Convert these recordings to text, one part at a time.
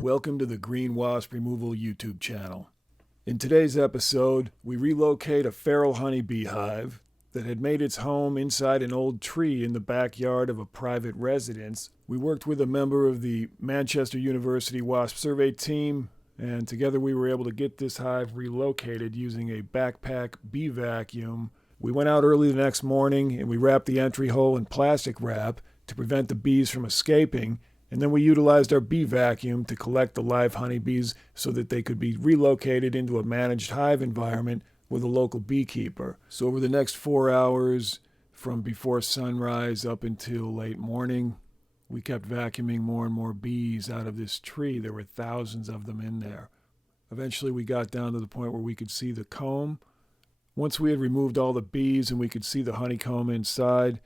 Welcome to the Green Wasp Removal YouTube channel. In today's episode, we relocate a feral honeybee hive that had made its home inside an old tree in the backyard of a private residence. We worked with a member of the Manchester University Wasp survey team, and together we were able to get this hive relocated using a backpack bee vacuum. We went out early the next morning and we wrapped the entry hole in plastic wrap to prevent the bees from escaping, and then we utilized our bee vacuum to collect the live honeybees so that they could be relocated into a managed hive environment with a local beekeeper. So over the next 4 hours, from before sunrise up until late morning, we kept vacuuming more and more bees out of this tree. There were thousands of them in there. Eventually we got down to the point where we could see the comb. Once we had removed all the bees and we could see the honeycomb inside,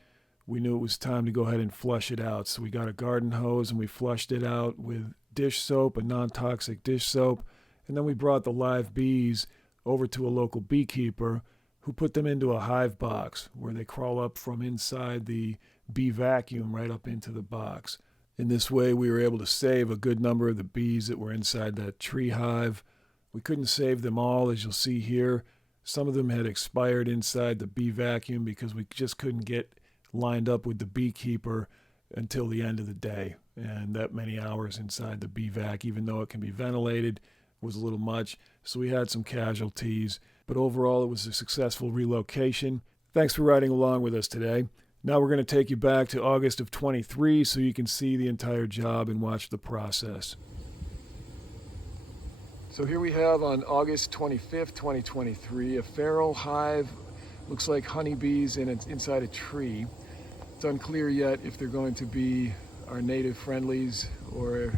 we knew it was time to go ahead and flush it out. So we got a garden hose and we flushed it out with dish soap, a non-toxic dish soap, and then we brought the live bees over to a local beekeeper who put them into a hive box where they crawl up from inside the bee vacuum right up into the box. In this way, we were able to save a good number of the bees that were inside that tree hive. We couldn't save them all, as you'll see here. Some of them had expired inside the bee vacuum because we just couldn't get lined up with the beekeeper until the end of the day. And that many hours inside the bee vac, even though it can be ventilated, was a little much. So we had some casualties. But overall, it was a successful relocation. Thanks for riding along with us today. Now we're going to take you back to August of 23 so you can see the entire job and watch the process. So here we have on August 25th, 2023, a feral hive. Looks like honeybees inside a tree. It's unclear yet if they're going to be our native friendlies or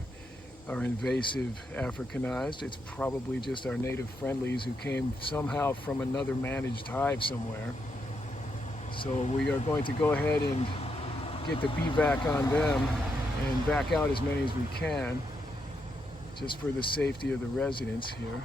our invasive Africanized. It's probably just our native friendlies who came somehow from another managed hive somewhere. So we are going to go ahead and get the bee vac on them and vac out as many as we can, just for the safety of the residents here.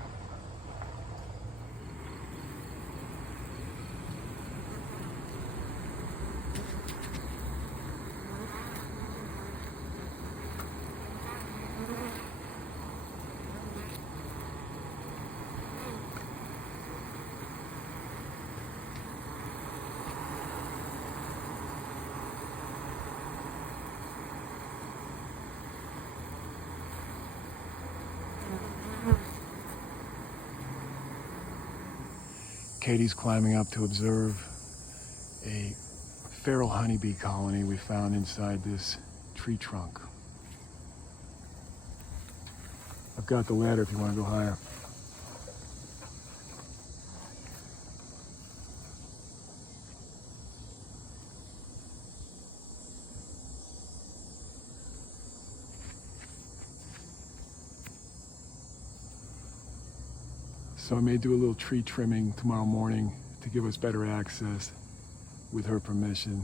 Katie's climbing up to observe a feral honeybee colony we found inside this tree trunk. I've got the ladder if you want to go higher. So I may do a little tree trimming tomorrow morning to give us better access with her permission.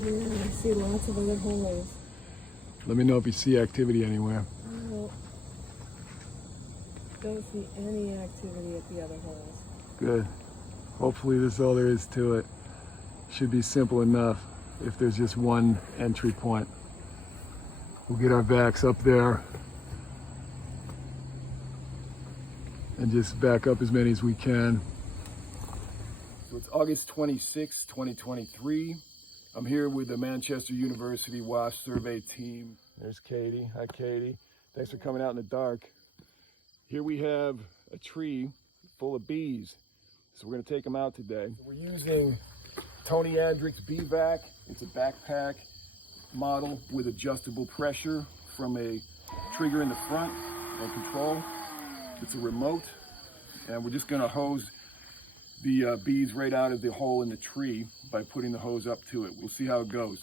I see lots of other holes. Let me know if you see activity anywhere. Don't see any activity at the other holes. Good. Hopefully this is all there is to it. Should be simple enough if there's just one entry point. We'll get our vacs up there and just back up as many as we can. So it's August 26, 2023. I'm here with the Manchester University Wasp survey team. There's Katie. Hi, Katie. Thanks for coming out in the dark. Here we have a tree full of bees. So we're going to take them out today. So we're using Tony Andrick's bee vac. It's a backpack model with adjustable pressure from a trigger in the front and control. It's a remote, and we're just going to hose the bees right out of the hole in the tree by putting the hose up to it. We'll see how it goes.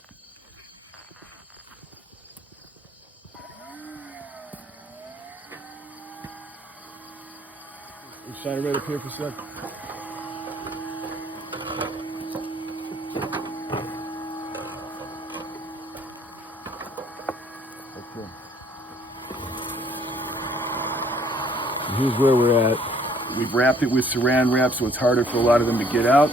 We'll shine it right up here for a sec. Okay. So here's where we're at. We've wrapped it with saran wrap so it's harder for a lot of them to get out.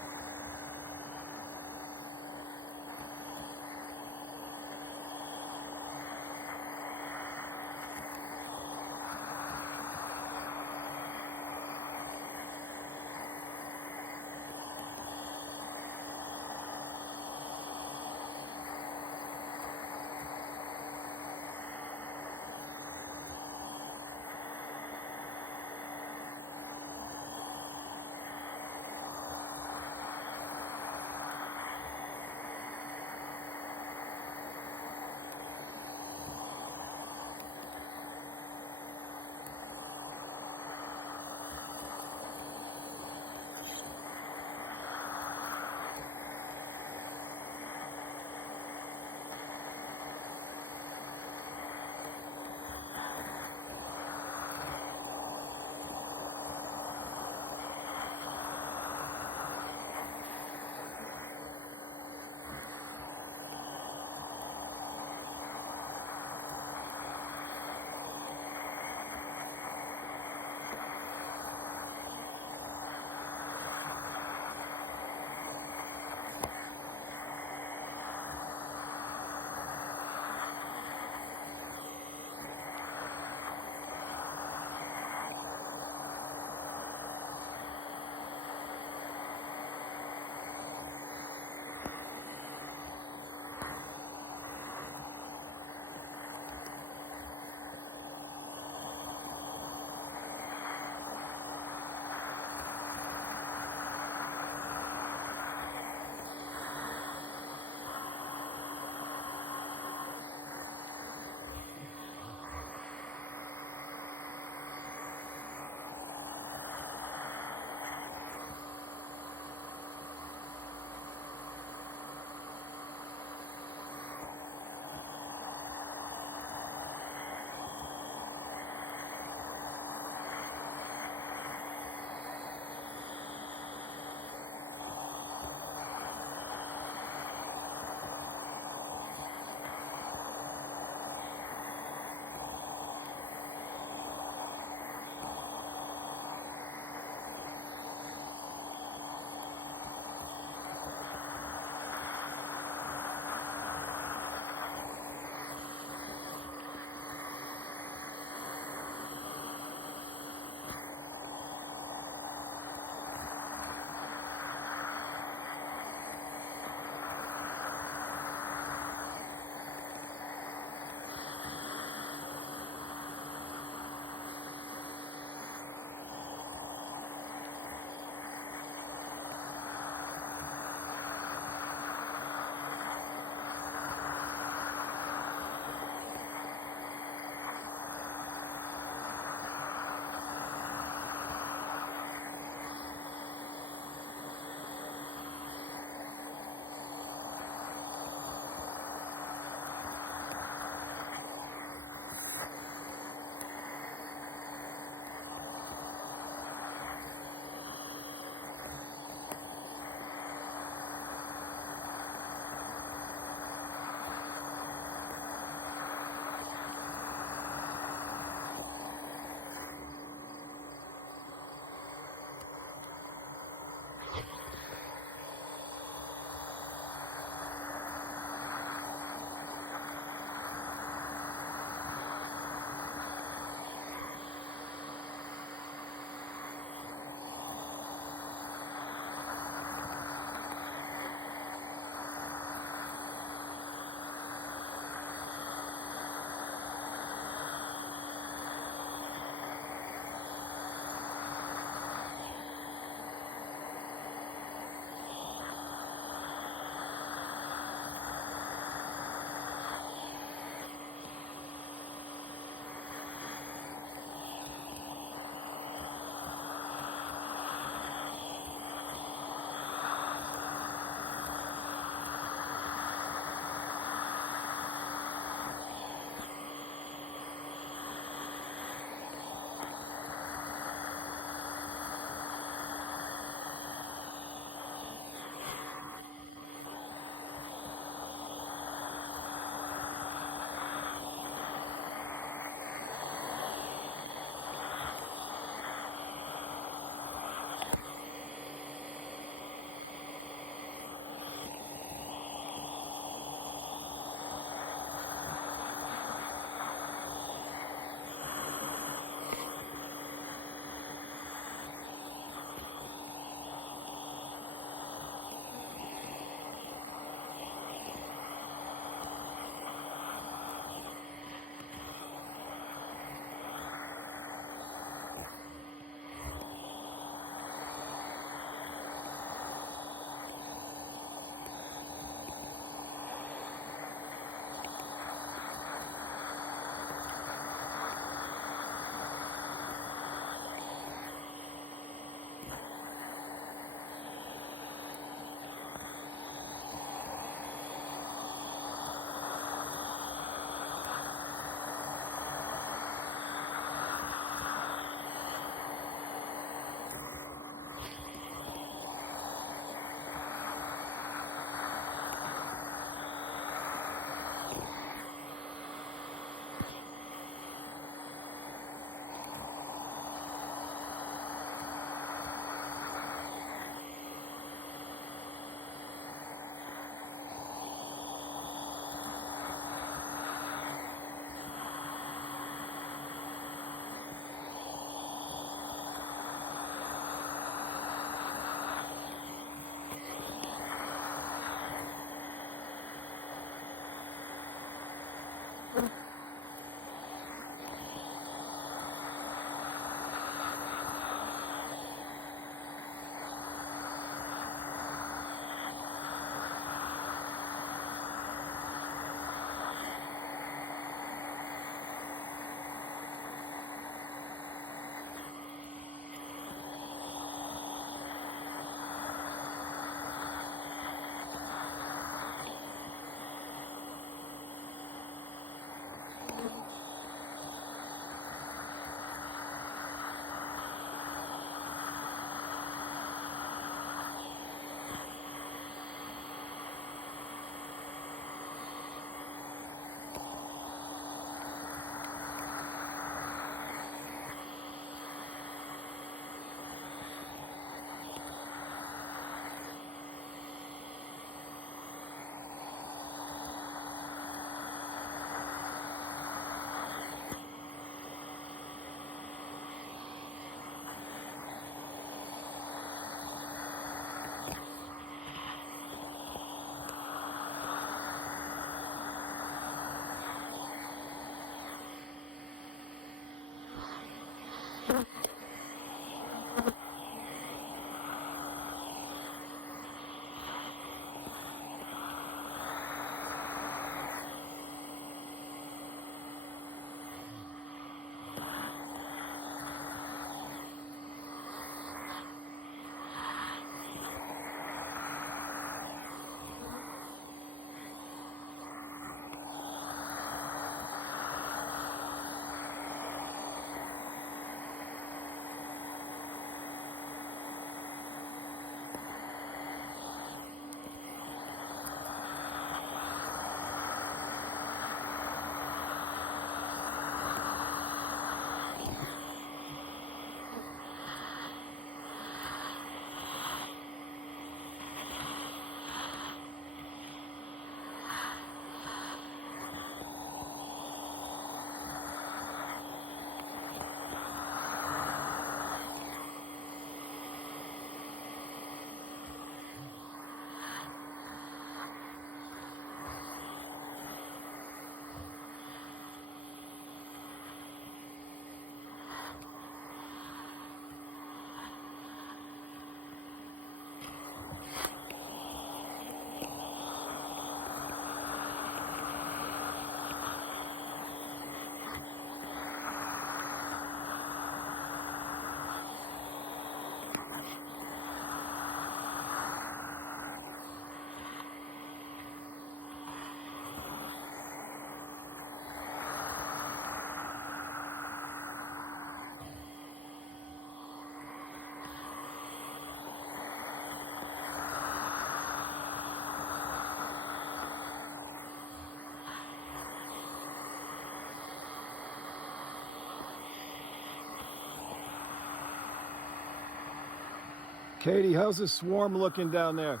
Katie, how's the swarm looking down there?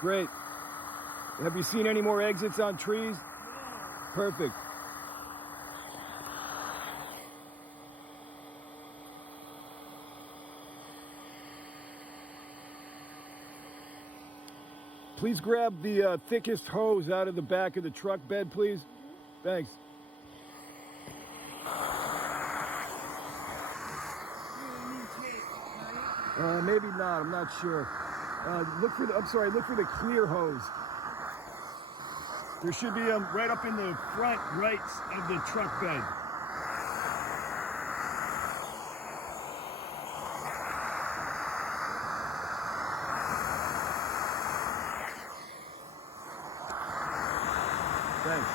Great. Have you seen any more exits on trees? Yeah. Perfect. Please grab the thickest hose out of the back of the truck bed, please. Thanks. Maybe not. I'm not sure. Look for the clear hose. There should be right up in the front right of the truck bed. Thanks.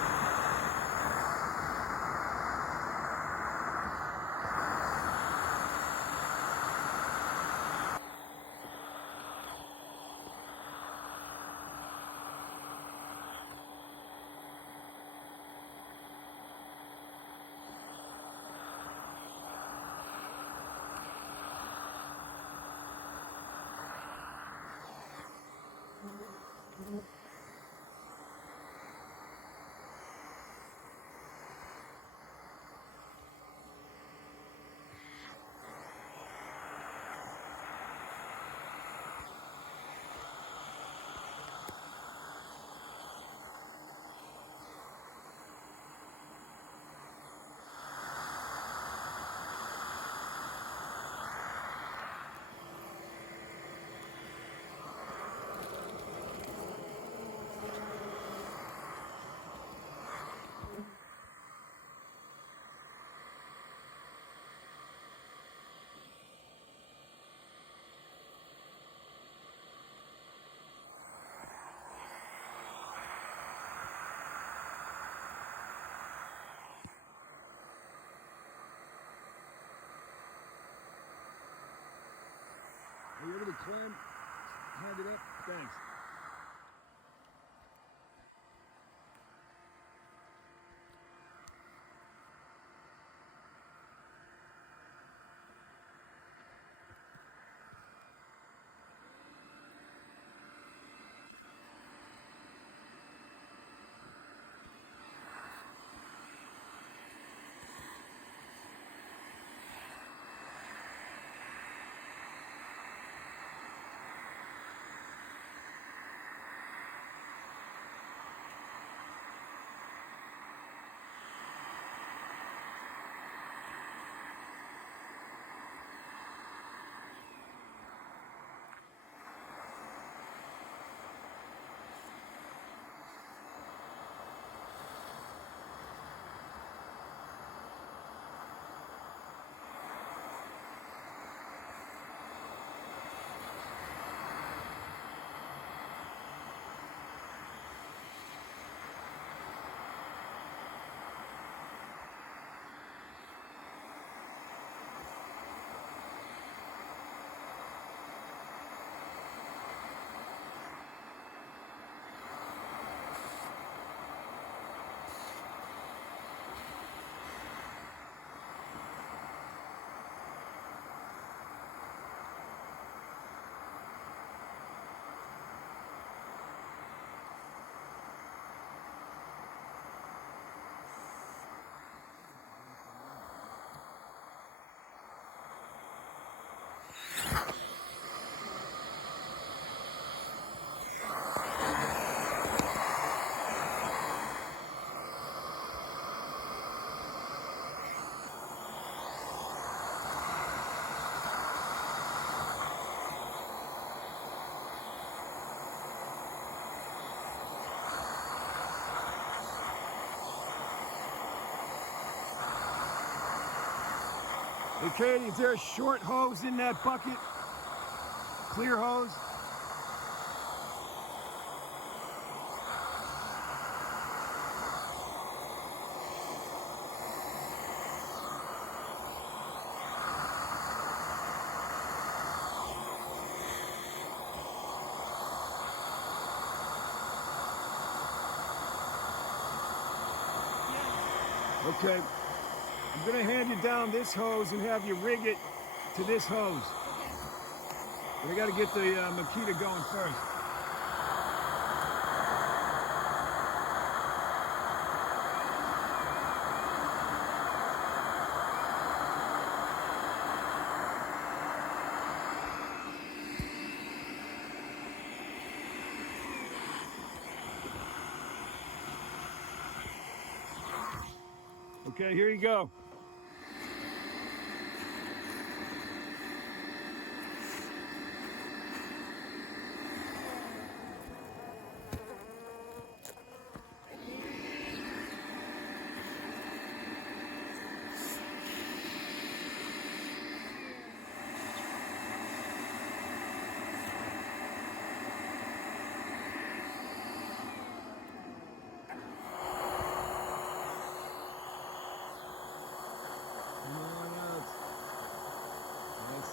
Are you able to climb? Hand it up? Thanks. Hey Katie, is there a short hose in that bucket? Clear hose? Okay, I'm gonna hand you down this hose and have you rig it to this hose. But I gotta get the Makita going first. Okay, here you go.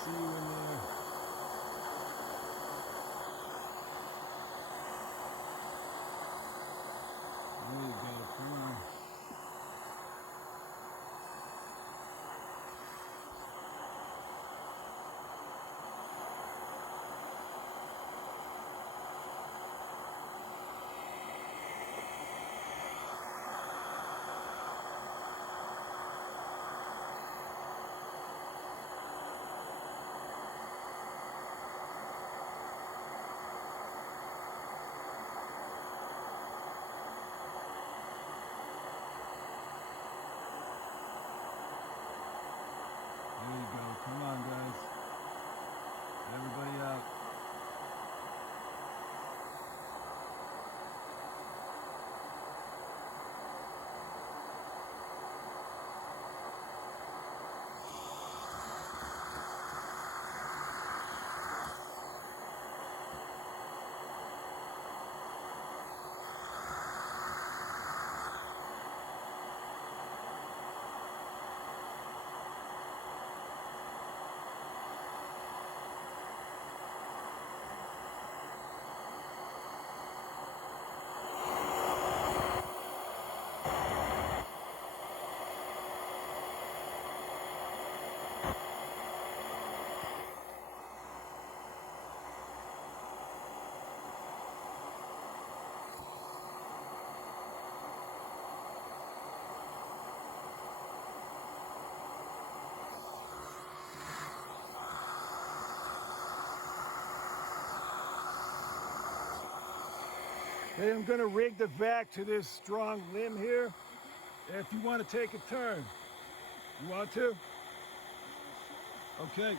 See you in there. There you go. Come on. There you go. Come on, guys. Everybody out. Hey, I'm gonna rig the vac to this strong limb here. If you want to take a turn. You want to? Okay.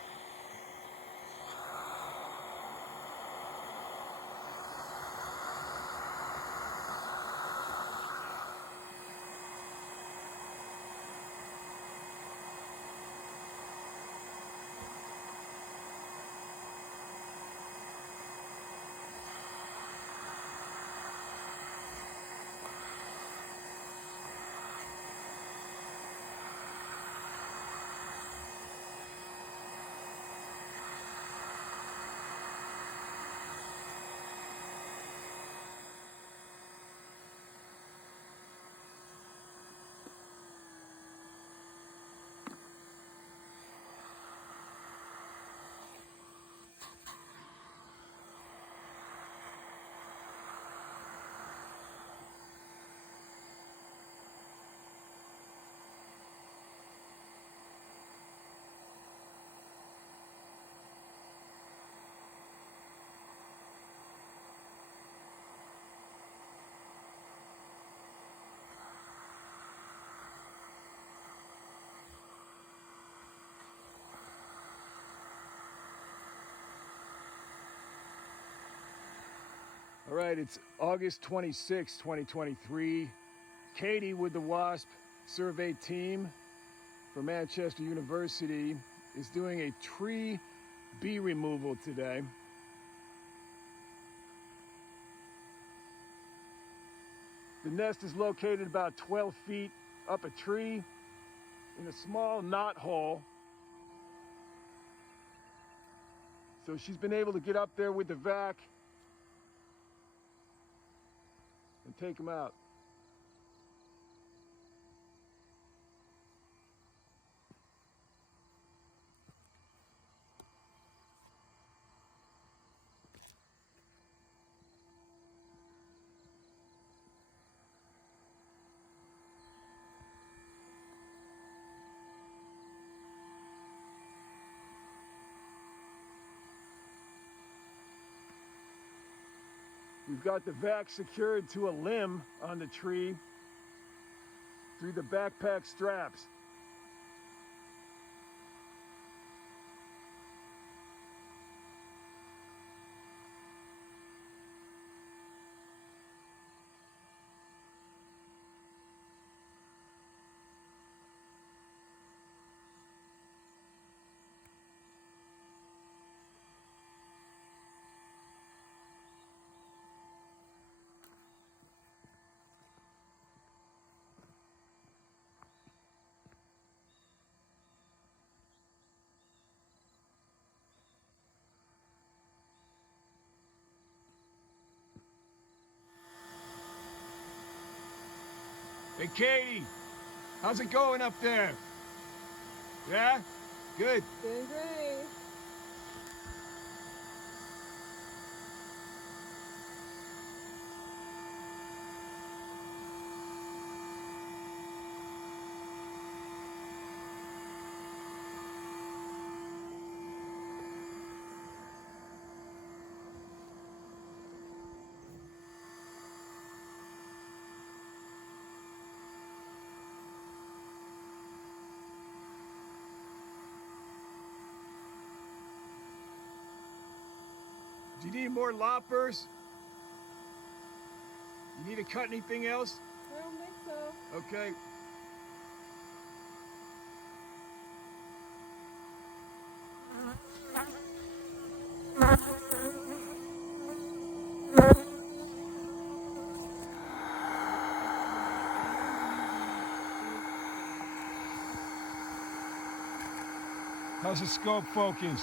All right, it's August 26, 2023. Katie with the Wasp survey team. from Manchester University is doing a tree bee removal today. The nest is located about 12 feet up a tree in a small knot hole. So she's been able to get up there with the vac and take them out. We've got the vac secured to a limb on the tree through the backpack straps. Hey, Katie, how's it going up there? Yeah? Good. Doing great. Do you need more loppers? You need to cut anything else? I don't think so. Okay. How's the scope focus?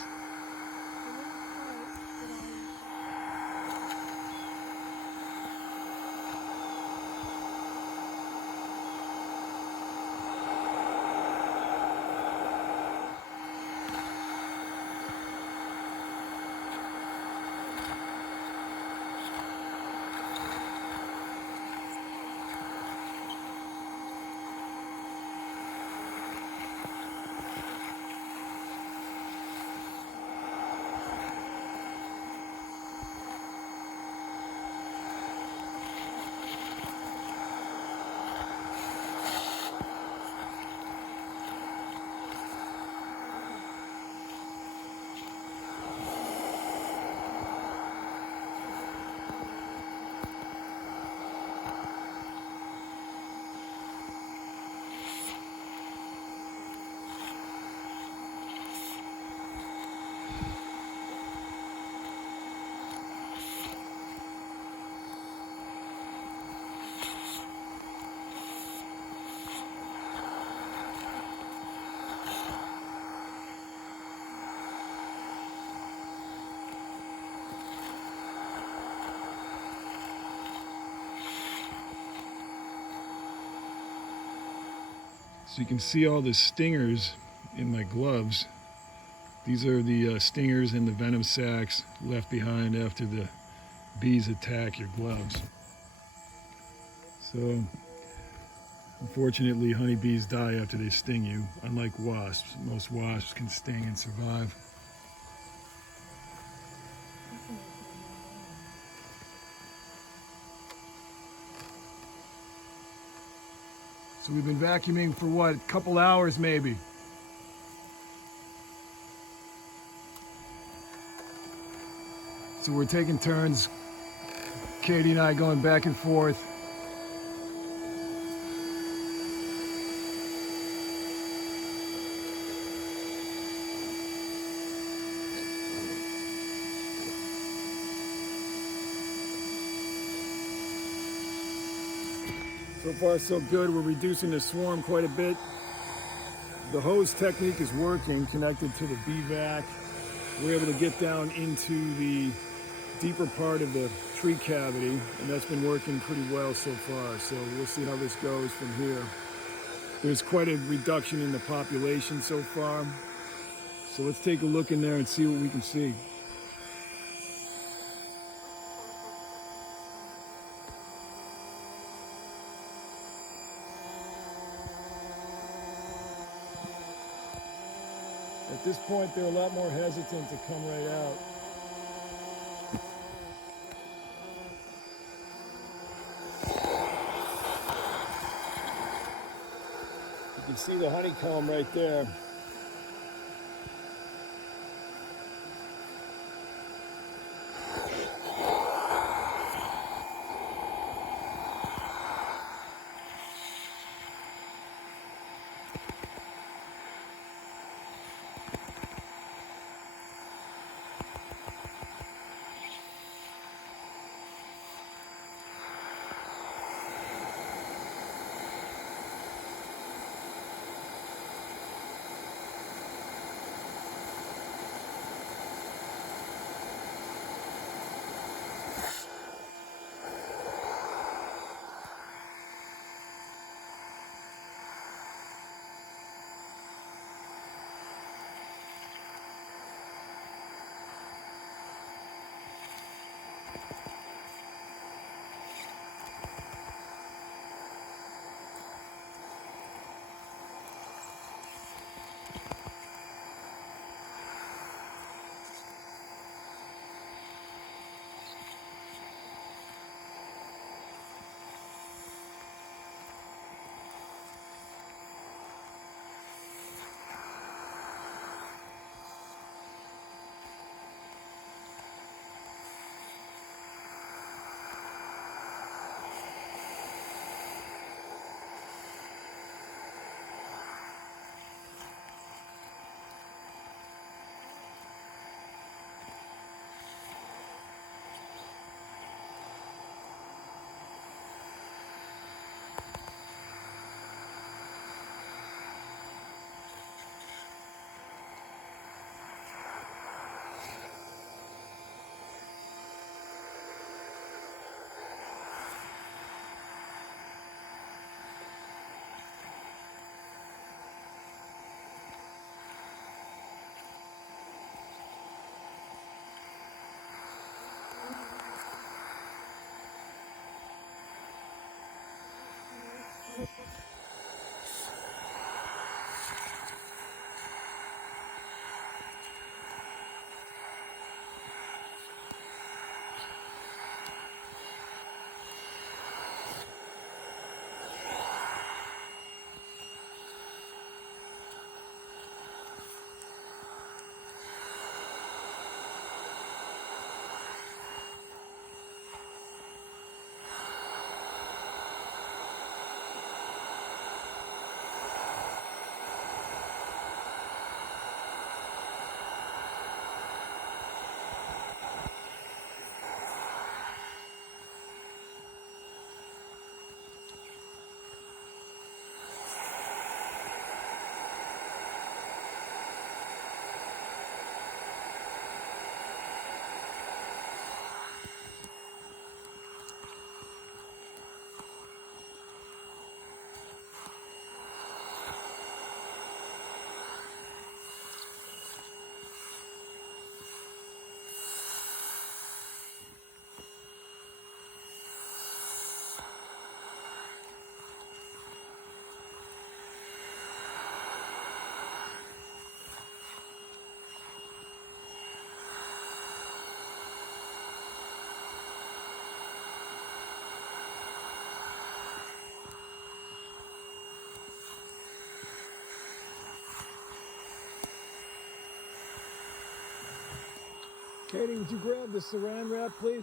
So you can see all the stingers in my gloves. These are the stingers and the venom sacs left behind after the bees attack your gloves. So unfortunately, honeybees die after they sting you, unlike wasps. Most wasps can sting and survive. So we've been vacuuming for what, a couple hours maybe? So we're taking turns, Katie and I going back and forth. So far so good. We're reducing the swarm quite a bit. The hose technique is working, connected to the bee vac. We're able to get down into the deeper part of the tree cavity, and that's been working pretty well so far. So we'll see how this goes from here. There's quite a reduction in the population so far. So let's take a look in there and see what we can see. At this point, they're a lot more hesitant to come right out. You can see the honeycomb right there. Katie, would you grab the saran wrap, please?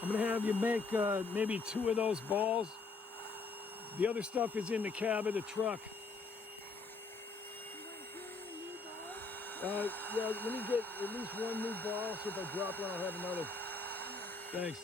I'm gonna have you make maybe 2 of those balls. The other stuff is in the cab of the truck. Yeah, let me get at least 1 new ball, so if I drop one, I'll have another. Thanks.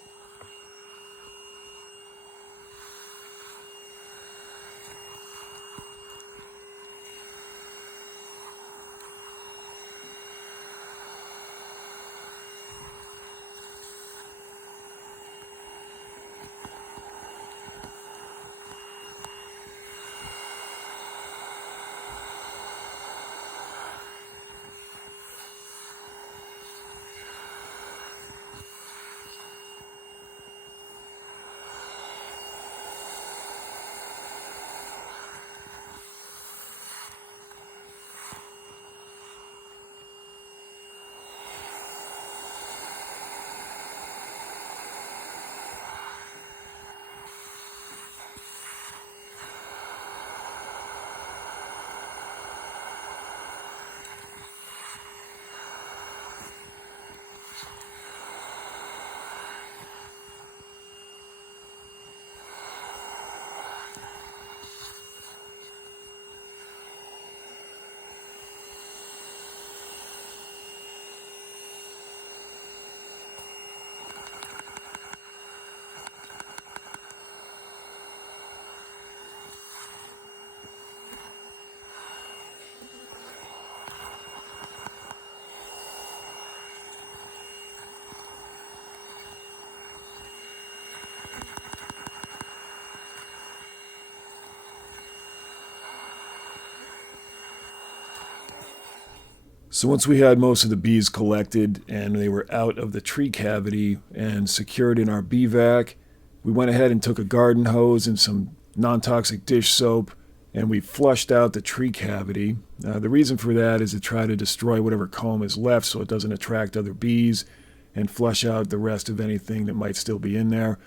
So once we had most of the bees collected and they were out of the tree cavity and secured in our bee vac, we went ahead and took a garden hose and some non-toxic dish soap and we flushed out the tree cavity. The reason for that is to try to destroy whatever comb is left so it doesn't attract other bees and flush out the rest of anything that might still be in there.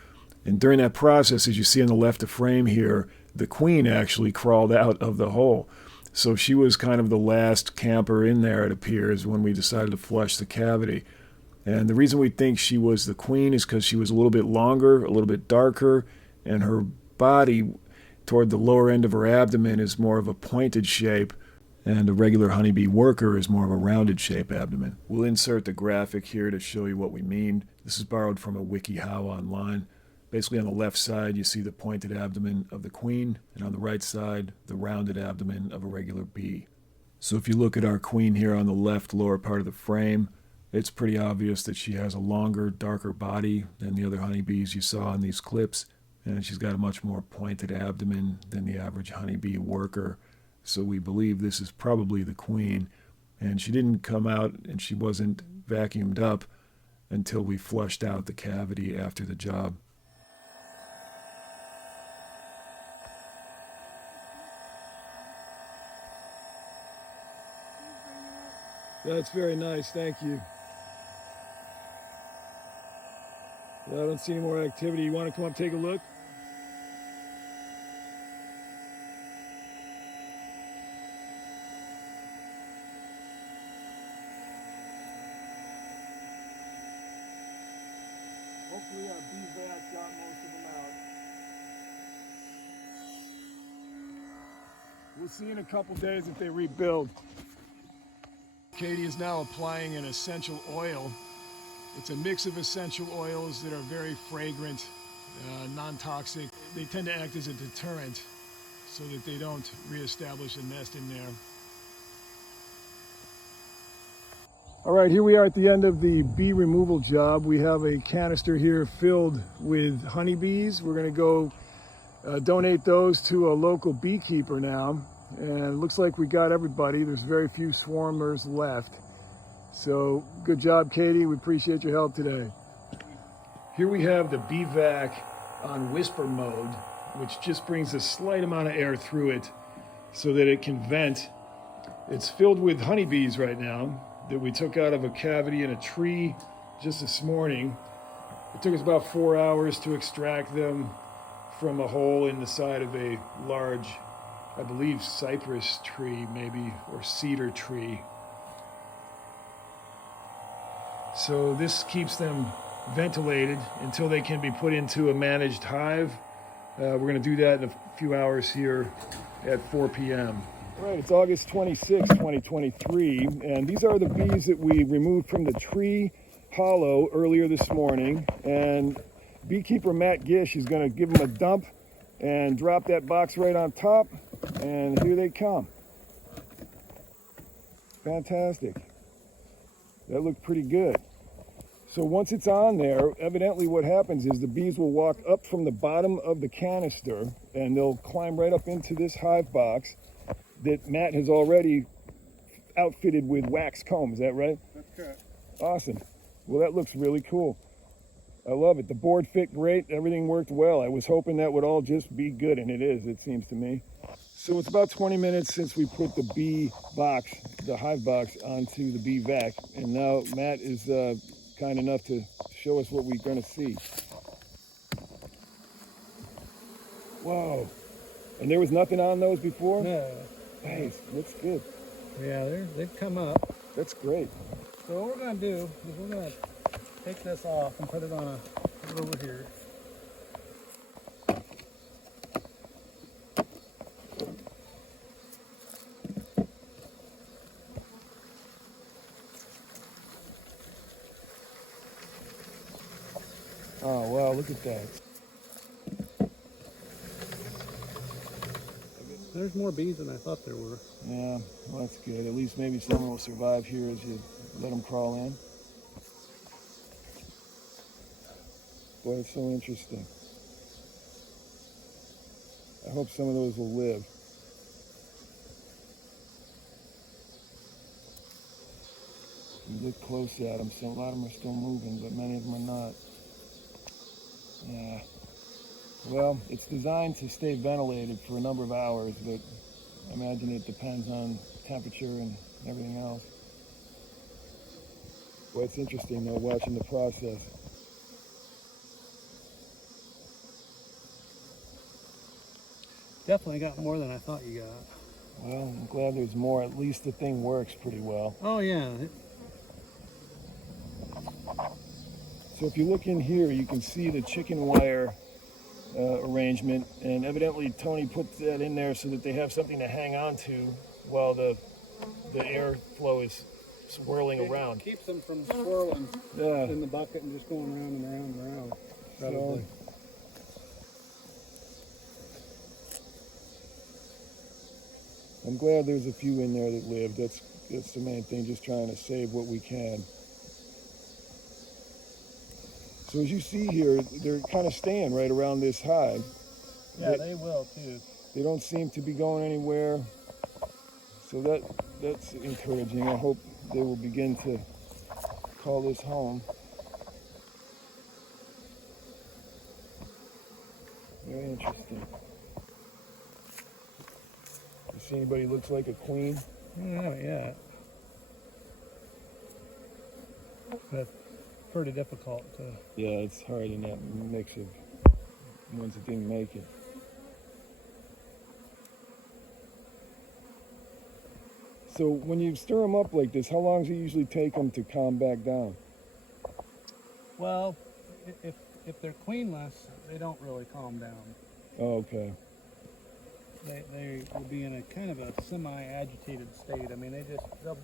And during that process, as you see on the left of frame here, the queen actually crawled out of the hole. So she was kind of the last camper in there, it appears, when we decided to flush the cavity. And the reason we think she was the queen is because she was a little bit longer, a little bit darker, and her body toward the lower end of her abdomen is more of a pointed shape, and a regular honeybee worker is more of a rounded shape abdomen. We'll insert the graphic here to show you what we mean. This is borrowed from a WikiHow online. Basically on the left side you see the pointed abdomen of the queen, and on the right side the rounded abdomen of a regular bee. So if you look at our queen here on the left lower part of the frame, it's pretty obvious that she has a longer, darker body than the other honeybees you saw in these clips, and she's got a much more pointed abdomen than the average honeybee worker. So we believe this is probably the queen, and she didn't come out and she wasn't vacuumed up until we flushed out the cavity after the job. That's very nice, thank you. I don't see any more activity. You want to come up take a look? Hopefully our bee vac got most of them out. We'll see in a couple days if they rebuild. Katie is now applying an essential oil. It's a mix of essential oils that are very fragrant, non-toxic. They tend to act as a deterrent so that they don't reestablish a nest in there. All right, here we are at the end of the bee removal job. We have a canister here filled with honeybees. We're going to go donate those to a local beekeeper now. And it looks like we got everybody. There's very few swarmers left. So good job, Katie. We appreciate your help today. Here we have the bee vac on whisper mode, which just brings a slight amount of air through it so that it can vent. It's filled with honeybees right now that we took out of a cavity in a tree just this morning. It took us about 4 hours to extract them from a hole in the side of a large, I believe, cypress tree maybe, or cedar tree. So this keeps them ventilated until they can be put into a managed hive. We're going to do that in a few hours here at 4 p.m. All right, it's August 26, 2023, and these are the bees that we removed from the tree hollow earlier this morning, and beekeeper Matt Gish is going to give him a dump and drop that box right on top, and here they come. Fantastic. That looked pretty good. So once it's on there, evidently what happens is the bees will walk up from the bottom of the canister and they'll climb right up into this hive box that Matt has already outfitted with wax comb. Is that right? That's correct. Awesome. Well, that looks really cool. I love it. The board fit great. Everything worked well. I was hoping that would all just be good, and it is, it seems to me. So it's about 20 minutes since we put the bee box, the hive box, onto the bee vac, and now Matt is kind enough to show us what we're going to see. Whoa. And there was nothing on those before? No. Nice. Looks good. Yeah, they've come up. That's great. So what we're going to do is we're going to take this off and put it on put it over here. Oh, wow, look at that. There's more bees than I thought there were. Yeah, well, that's good. At least maybe some will survive here as you let them crawl in. Boy, it's so interesting. I hope some of those will live. You look close at them, so a lot of them are still moving, but many of them are not. Yeah. Well, it's designed to stay ventilated for a number of hours, but I imagine it depends on temperature and everything else. Well, it's interesting though, watching the process. Definitely got more than I thought you got. Well, I'm glad there's more. At least the thing works pretty well. Oh yeah. So if you look in here, you can see the chicken wire arrangement, and evidently Tony put that in there so that they have something to hang on to while the airflow is swirling around. Keeps them from swirling in the bucket and just going around and around and around. So, I'm glad there's a few in there that live. That's the main thing, just trying to save what we can. So as you see here, they're kind of staying right around this hive. Yeah, they will too. They don't seem to be going anywhere. So that's encouraging. I hope they will begin to call this home. Very interesting. You see anybody who looks like a queen? No, yeah. That's pretty difficult to. Yeah, it's hard in that mix of ones that didn't make it. So when you stir them up like this, how long does it usually take them to calm back down? Well, if they're queenless, they don't really calm down. Oh, okay. They will be in a kind of a semi-agitated state. I mean, they'll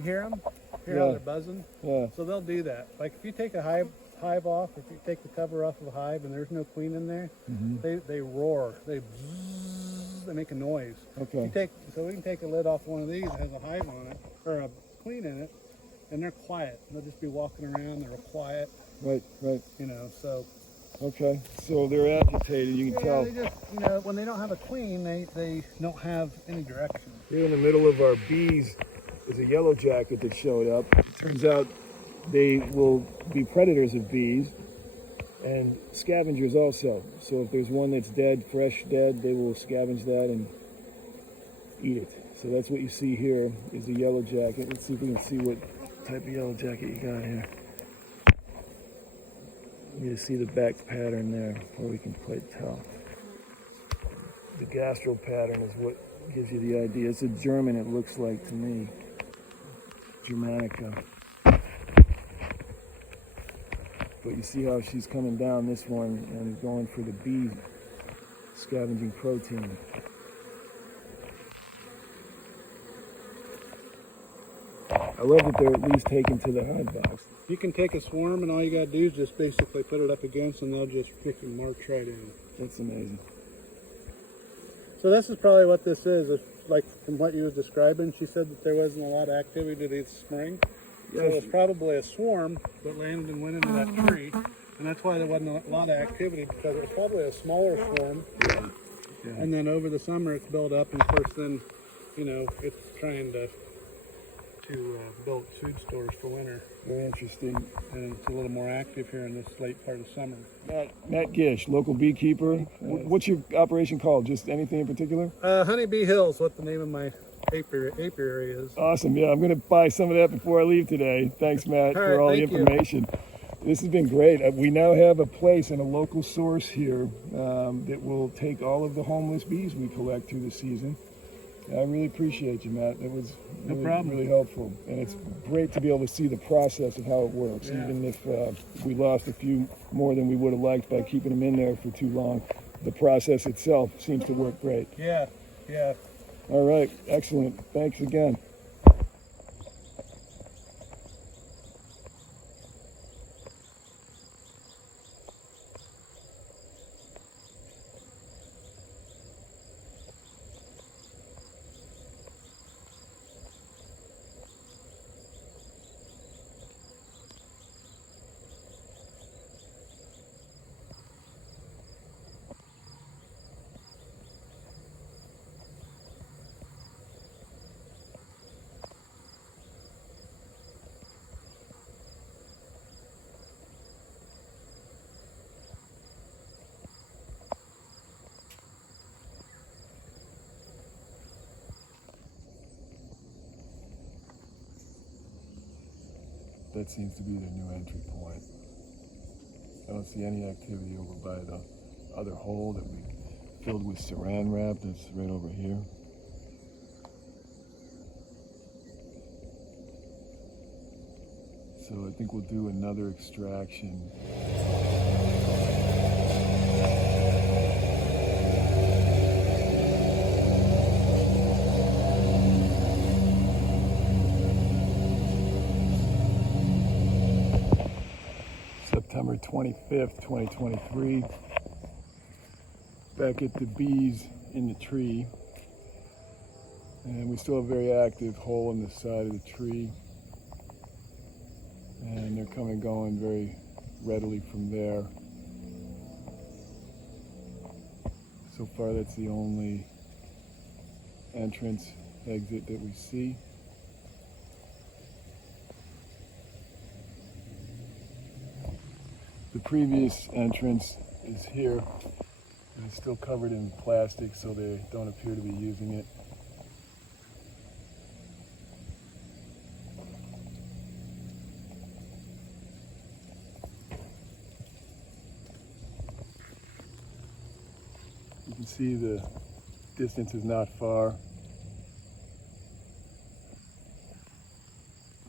you hear them? Hear how they're buzzing? Yeah. So they'll do that. Like if you take a hive off, if you take the cover off of a hive and there's no queen in there, they roar. They make a noise. Okay. So we can take a lid off one of these that has a hive on it or a queen in it, and they're quiet. They'll just be walking around. They're quiet. Right. You know, so. Okay. So they're agitated. You can tell. They just, when they don't have a queen, they don't have any direction. Here in the middle of our bees is a yellow jacket that showed up. It turns out they will be predators of bees and scavengers also. So if there's one that's dead, fresh dead, they will scavenge that and eat it. So that's what you see here is a yellow jacket. Let's see if we can see what type of yellow jacket you got here. You see the back pattern there, or we can quite tell. The gastral pattern is what gives you the idea. It's a German, it looks like to me. Germanica. But you see how she's coming down this one and going for the bee scavenging protein. I love that they're at least taken to the hive box. You can take a swarm and all you gotta do is just basically put it up against and they'll just freaking march right in. That's amazing. So this is probably what this is. It's like from what you were describing, she said that there wasn't a lot of activity this spring. So it was probably a swarm that landed and went into that tree. And that's why there wasn't a lot of activity, because it was probably a smaller swarm. Yeah. And then over the summer it's built up, and of course then, you know, it's trying to build food stores for winter. Very interesting. And it's a little more active here in this late part of summer. Matt Gish, local beekeeper. What's your operation called? Just anything in particular? Honeybee Hills, what the name of my apiary is. Awesome. Yeah, I'm going to buy some of that before I leave today. Thanks, Matt, All for right, all the thank you. information. This has been great. We now have a place and a local source here that will take all of the homeless bees we collect through the season. I really appreciate you, Matt. It was really helpful. And it's great to be able to see the process of how it works, even if we lost a few more than we would have liked by keeping them in there for too long. The process itself seems to work great. Yeah. All right, excellent. Thanks again. That seems to be their new entry point. I don't see any activity over by the other hole that we filled with saran wrap. That's right over here. So I think we'll do another extraction. September 25th, 2023. Back at the bees in the tree. And we still have a very active hole in the side of the tree. And they're coming and going very readily from there. So far that's the only entrance exit that we see. The previous entrance is here. It's still covered in plastic, so they don't appear to be using it. You can see the distance is not far.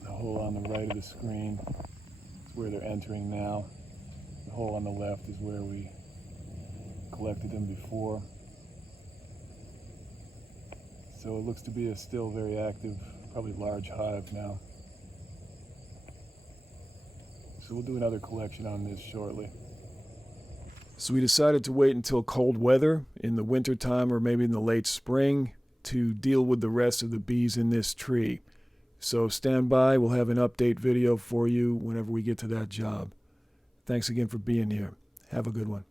The hole on the right of the screen is where they're entering now. The hole on the left is where we collected them before. So it looks to be a still very active, probably large hive now. So we'll do another collection on this shortly. So we decided to wait until cold weather in the wintertime or maybe in the late spring to deal with the rest of the bees in this tree. So stand by, we'll have an update video for you whenever we get to that job. Thanks again for being here. Have a good one.